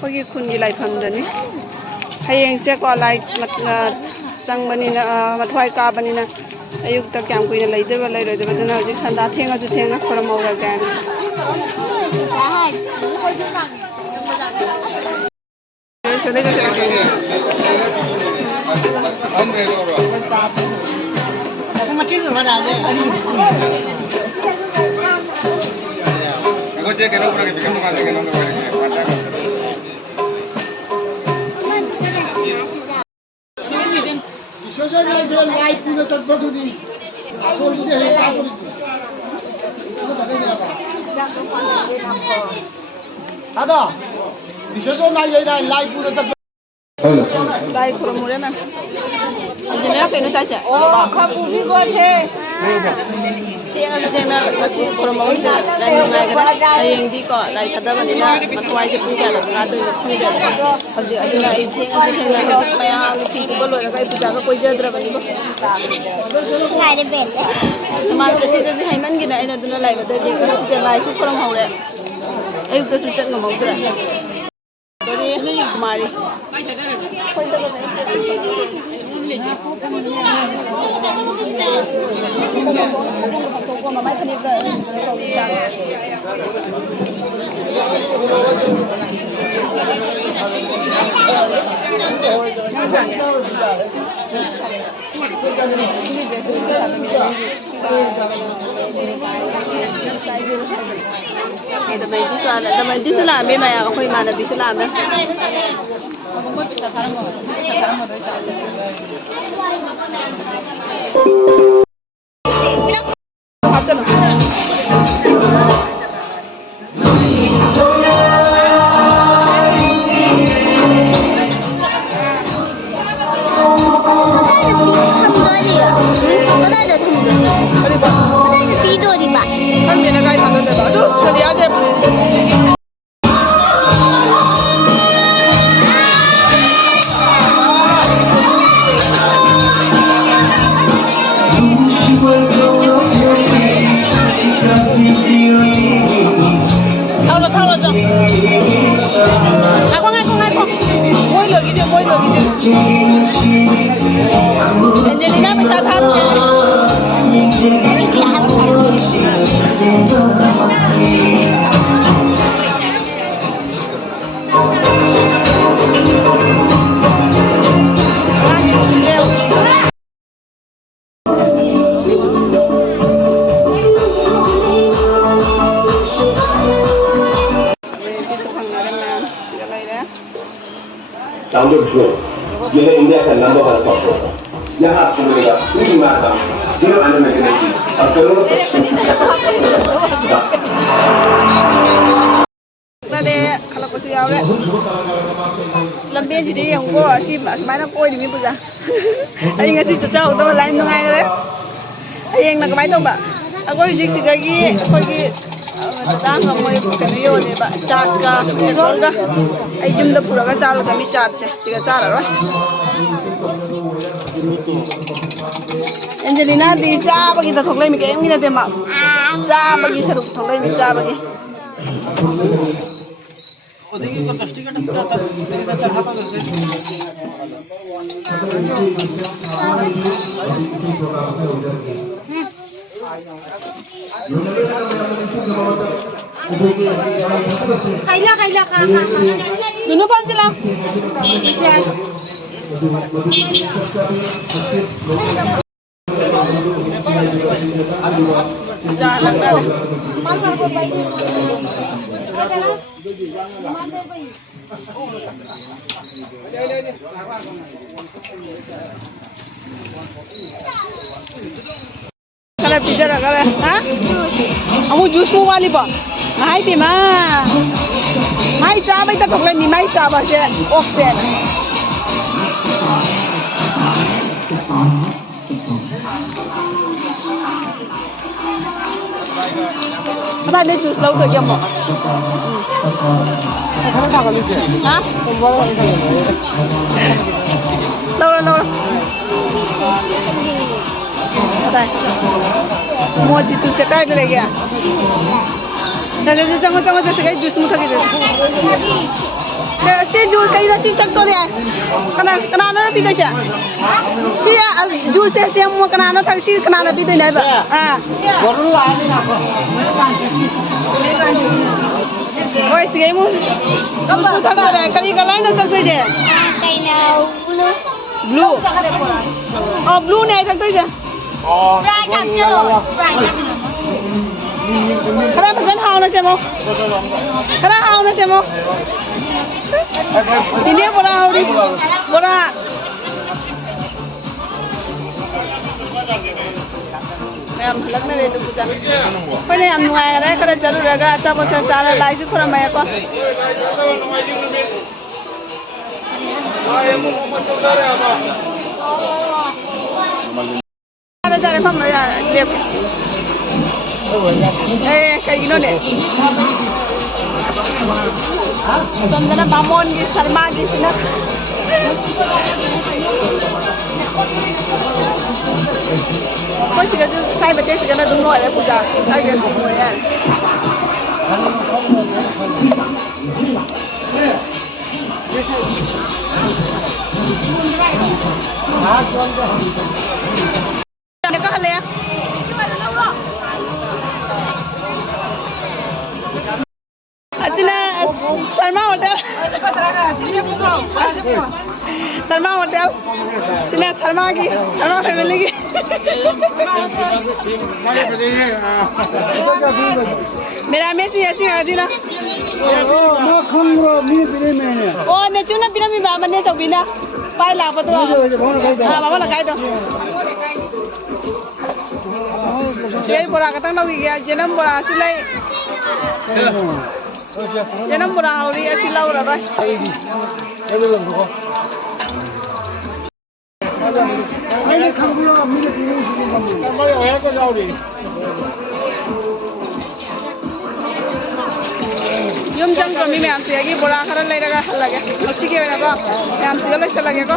ꯑꯩꯈꯣꯏꯒꯤ ꯈꯨꯟꯒꯤ ꯂꯥꯏꯐꯝꯗꯅꯤ ꯍꯌꯦꯡꯁꯦꯀꯣ ꯂꯥꯏ ꯆꯪꯕꯅꯤꯅ ꯃꯊ꯭ꯋꯥꯏ ꯀꯥꯕꯅꯤꯅ ꯑꯌꯨꯛꯇ ꯀꯌꯥꯝ ꯀꯨꯏꯅ ꯂꯩꯗꯣꯏꯕ ꯂꯩꯔꯣꯏꯗꯣꯏꯕ ꯑꯗꯨꯅ ꯍꯧꯖꯤꯛ ꯁꯟꯗꯥ ꯊꯦꯡꯉꯁꯨ ꯊꯦꯡꯅ ꯈꯨꯔꯝꯍꯧꯔꯒꯦꯅ Ada, विसर्जन नाही येणार लाईव्ह पुढे चालतो लाईव्ह पुढे मॅम इंजिनियर कहीं चाचे ओ खबुरी को छे तेंगा मसी प्रमोट लाइन नुंगाइगरा हयेंदी को लाइ खदबनिना मथवाई जे पूजा लगा दो खंगे हबजे अदुना आई थेंगा मयाम फिबो लोरगा पूजा का कोई जद्रबनी को लाइदे बेल मान जसी जसी हाइमन गिना इना दुना लाइबदे जे सिजे लाइ सु खरम हौरे अयुक्त सु चत ngमौद्रा दोरी कुमारी Di su làm bên này à, khơi mà là đi su làm đấy. Angelina bisa tahan Number 2, यह इंडिया का नंबर 1 सॉफ्टवेयर है। यहाँ आपको मिलेगा पूरी मात्रा जीरो अनलिमिटेड और करोड़ों Nade kalau kau siapa le, selambia jadi yang kau asyik mana kau ini puja. Ayo ngasih cuaca untuk lain nungai le. Ayo yang nak main tu ba. Aku jadi sekali dah kamu kena ni ba cat ka, betul ka? Ayo jumlah pura ka calo kami cat je, sih cat lah. Angelina di cat bagi kita thoklai mikir ini nanti mak. Cat bagi seru thoklai mikir cat bagi. देखिए को 10 ticket हाथ में से kaila ka Dulu pan sila. Jalan dah. Kalau bicara kalau, ha? Kamu jus mau wali ba? Hai bima, mai coba kita thok ni mai coba je, oke. Apa ni jus lau tu yang mo? Ha? Lau. Apa? Mau jus sekai tu lagi ya? Dah jangan sekai jus muka kita. ꯁꯤ ꯖꯨ ꯀꯩꯅꯣ ꯁꯤ ꯊꯛꯇꯣꯔꯦ ꯀꯅꯥꯅ ꯄꯤꯗꯣꯏꯁꯦ ꯁꯤ ꯖꯨꯁꯦ ꯁꯦꯝꯃꯨ ꯀꯅꯥꯅ ꯊꯛ ꯁꯤ ꯀꯅꯥꯅ ꯄꯤꯗꯣꯏꯅꯦ ꯍꯥꯏꯕ Baru lah ni apa? ꯍꯣꯏ ꯁꯤꯒꯩ ꯃꯨ ꯊꯛꯇꯣꯔꯦ ꯀꯔꯤ ꯀꯂꯔꯅ ꯊꯛꯇꯣꯏꯁꯦ ꯕ꯭ꯂꯨ ꯕ꯭ꯂꯨꯅꯦ ꯑꯩ ꯊꯛꯇꯣꯏꯁꯦ khara fasan hauna semo khara hauna semo ini bola hauri bola em lắc này được chưa bây giờ em ngoài đấy khara chalu raga acha bata chara lai su khora maya ko ada jare pham ya lep kayak gini deh. Sondana Bamon di Sarma di sini. Kau sih kan saya betul sih kan dulu ada puja, lagi dulu ya. Ini kau hal ya? Asina Sarma Hotel. Sarma Hotel. Sini Sarma ki, Sarma family ki. Mera mesi ऐसी आदि ना. Mau khangro mi bini mana? Oh, ne cuna bina mi bapa ne tak bina. Pai lah apa tu? Bapa nak kaya tu. Jadi pura katang lagi ya, jenam pura asilai. Jenam pura hari asilau lah bai. Ini khangro mi bini sini kamu. Kamu yang ayah kau jauh ni. Yum jang kami me amsi lagi pura karan lagi dah lagi. Masih ke mana ko? Amsi kalau lagi ko.